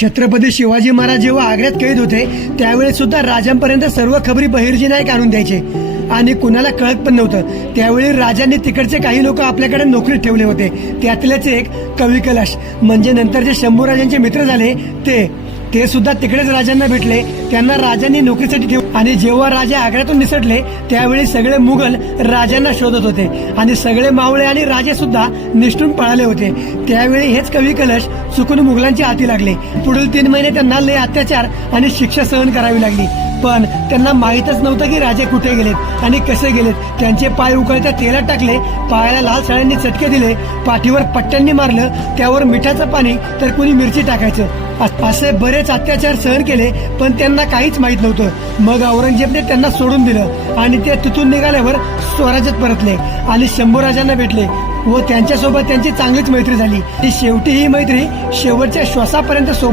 छत्रपती शिवाजी महाराज जेव्हा आग्र्यात कैद होते त्यावेळेस सुद्धा राजांपर्यंत सर्व खबरी बहिर्जी नाईक आणून द्यायचे आणि कुणाला कळत पण नव्हतं। त्यावेळी राजांनी तिकडचे काही लोक आपल्याकडे नोकरीत ठेवले होते, त्यातलेच एक कवी कैलाश म्हणजे नंतर जे शंभूराजांचे मित्र झाले ते सुद्धा तिकडेच राजांना भेटले। त्यांना राजांनी नोकरीसाठी ठेव आणि जेव्हा राजे आग्र्यातून निसटले त्यावेळी सगळे मुघल राजांना शोधत होते आणि सगळे मावळे आणि राजे सुद्धा निष्ठून पळाले होते। त्यावेळी हेच कवी कलश चुकून मुघलांच्या हाती लागले। पुढील 3 महिने त्यांना लय अत्याचार आणि शिक्षा सहन करावी लागली, पण त्यांना माहीतच नव्हतं की राजे कुठे गेलेत आणि कसे गेलेत। त्यांचे पाय उकळत्या तेलात टाकले, पायाला लाल साळ्यांनी चटके दिले, पाठीवर पट्ट्यांनी मारलं, त्यावर मिठाचं पाणी तर कुणी मिरची टाकायचं। असे बरेच अत्याचार सहन केले, पण त्यांना काहीच माहित नव्हतं। मग औरंगजेबने त्यांना सोडून दिलं आणि ते तिथून निघाल्यावर स्वराज्यात परतले आणि शंभूराजांना भेटले व त्यांच्यासोबत त्यांची चांगलीच मैत्री झाली। शेवटी ही मैत्री शेवटच्या श्वासापर्यंत सोबत